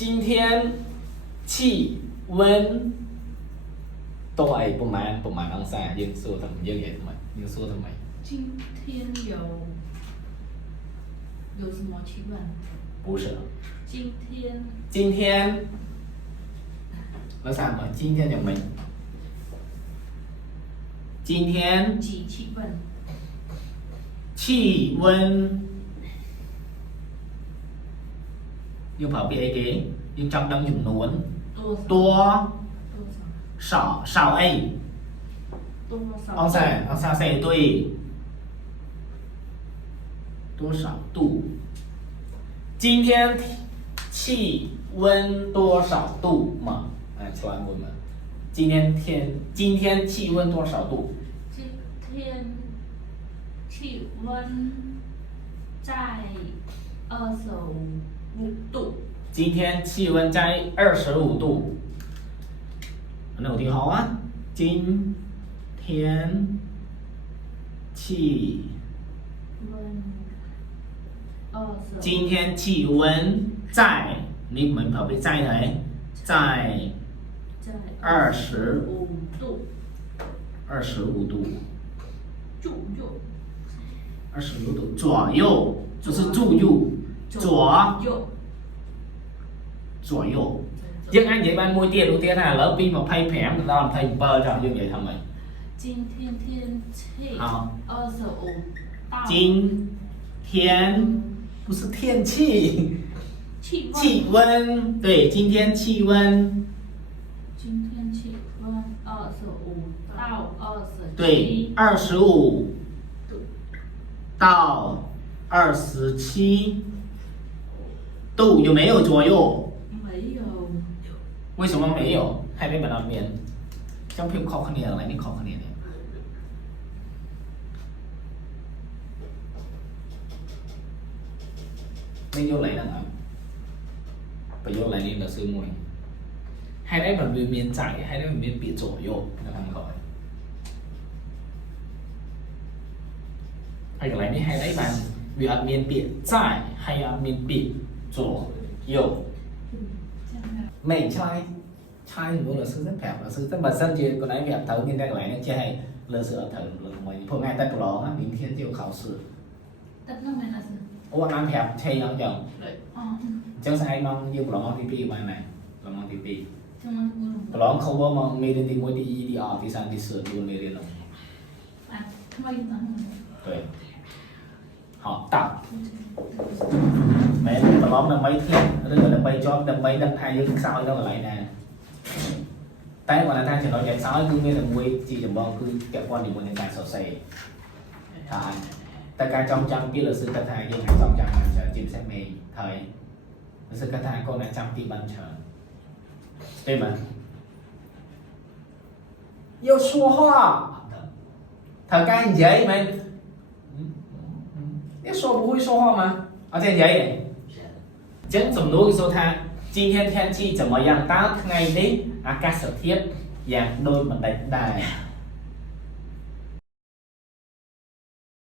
今天气温多哎不满องศาយើងសួរថាយើងនិយាយថ្មីយើងសួរថ្មី 今天有什么气温？不是今天今天เราถามว่า今天อย่างไร今天几气温？气温យើងប្រើពាក្យអីគេយើងចង់ដឹងចំនួន多多少？少អី多少？องศาเซน对多少度今天气温多少度嘛传闻嘛今天气温多少度今天气温在25度。今天气温在25度那我听好啊今天气今天气温在你们跑ไป在哪在25度。 25度左右。 25度左右就是左右左右nhưng anh vậy bạn môi tiền đầu tiên là lớp pin mà phay phèm người ta làm thầy bơ cho như vậy thằng mày 今天天气好25到今天不是天气气温对今天气温今天气温25到27对25到27度有没有左右没有为什么没有ให้ได้มาเรียนtrong phim ขอคะแนนอะไรนี่ขอคะแนนเนี่ยไม่ยกอะไรนะครับประโยคอะไรนี่เราซื้อมวยให้ได้แบบเมียนใจให้ได้แบบเมียนปี左右นะครับก่อนให้อะไรนี่ให้ได้แบบวิอัดเมียนปีใจให้อัดเมียนปี左右ไม่ใช่ใช่หนูlà sư rất phèo là sư rất bật sân chỉ còn nãy việc thấu nhưng đây lại nó chỉ hay lơ sữa thấu là ngoài hôm nay tất đó á明天就考试 tất nó mày là gì? ô ăn phèo chay không chồng Ờ. chẳng sai mong như của nó tivi mà này là mong tivi Trong nó cũng của nó không có mong mê đến thì mỗi đi ở thì sang đi sửa luôn mê đến rồi à không bao giờ nó rồi họ tập mẹ của nó là mấy thiên rồi là bay cho đâm bay đâm hai những sao đó lại nè tay mà là than chỉ nói chuyện sáu cứ nghe là mùi chỉ chấm bong cứ kẹo con thì muốn những cái sầu sầy thà tất cả trong biết là sự cắt thai nhưng trong là chờ chim sẽ mê thời sự cắt thai con là trong tim ban chờ对吗要说话thời các anh giấy mà要说不会说话吗ở trên giấy này chẳng dùng núi số tha 今天天气怎么样当ថ្ងៃនេះអាកាសធាតុយ៉ាងដូចមិនដាច់ដែរ